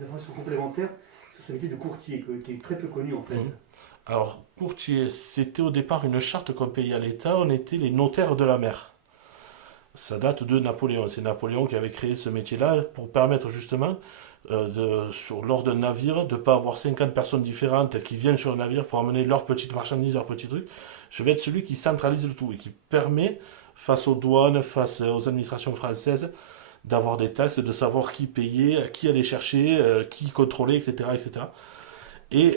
des informations complémentaires sur ce métier de courtier, qui est très peu connu en fait. Alors, courtier, c'était au départ une charte qu'on payait à l'État, on était les notaires de la mer. Ça date de Napoléon. C'est Napoléon qui avait créé ce métier-là pour permettre justement, lors d'un navire, de ne pas avoir 50 personnes différentes qui viennent sur le navire pour amener leurs petites marchandises, leurs petits trucs. Je vais être celui qui centralise le tout et qui permet, face aux douanes, face aux administrations françaises, d'avoir des taxes, de savoir qui payer, qui aller chercher, qui contrôler, etc. etc. Et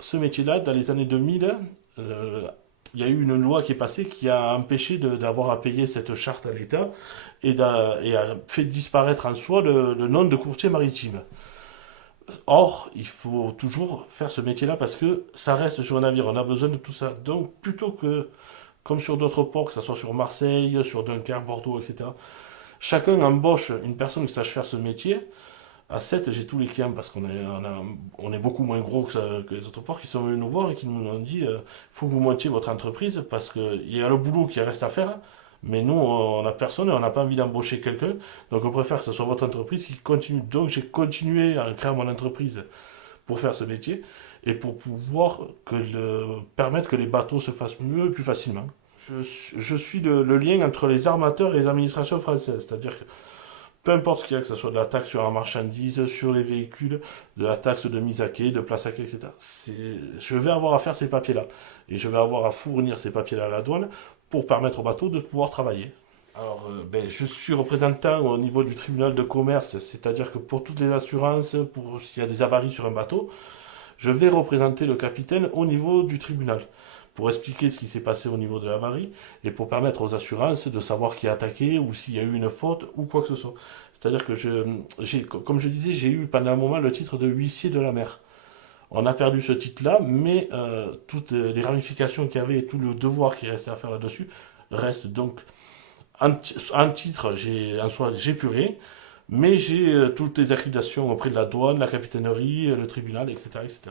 ce métier-là, dans les années 2000, euh, il y a eu une loi qui est passée qui a empêché d'avoir à payer cette charte à l'État et a fait disparaître en soi le nom de courtier maritime. Or, il faut toujours faire ce métier-là parce que ça reste sur un navire, on a besoin de tout ça. Donc, plutôt que, comme sur d'autres ports, que ce soit sur Marseille, sur Dunkerque, Bordeaux, etc., chacun embauche une personne qui sache faire ce métier. À 7, j'ai tous les clients parce on est beaucoup moins gros que les autres ports qui sont venus nous voir et qui nous ont dit faut que vous montiez votre entreprise parce qu'il y a le boulot qui reste à faire, mais nous, on n'a personne et on n'a pas envie d'embaucher quelqu'un. Donc, on préfère que ce soit votre entreprise qui continue. Donc, j'ai continué à créer mon entreprise pour faire ce métier et pour pouvoir permettre que les bateaux se fassent mieux et plus facilement. Je suis le lien entre les armateurs et les administrations françaises, c'est-à-dire que peu importe ce qu'il y a, que ce soit de la taxe sur la marchandise, sur les véhicules, de la taxe de mise à quai, de place à quai, etc. Je vais avoir à faire ces papiers-là. Et je vais avoir à fournir ces papiers-là à la douane pour permettre au bateau de pouvoir travailler. Alors, je suis représentant au niveau du tribunal de commerce, c'est-à-dire que pour toutes les assurances, pour s'il y a des avaries sur un bateau, je vais représenter le capitaine au niveau du tribunal pour expliquer ce qui s'est passé au niveau de l'avarie et pour permettre aux assurances de savoir qui a attaqué ou s'il y a eu une faute ou quoi que ce soit. C'est-à-dire que comme je disais, j'ai eu pendant un moment le titre de huissier de la mer. On a perdu ce titre-là, mais toutes les ramifications qu'il y avait et tout le devoir qui restait à faire là-dessus reste. Donc, en titre, en soi, j'ai plus rien, mais j'ai toutes les accréditations auprès de la douane, la capitainerie, le tribunal, etc., etc.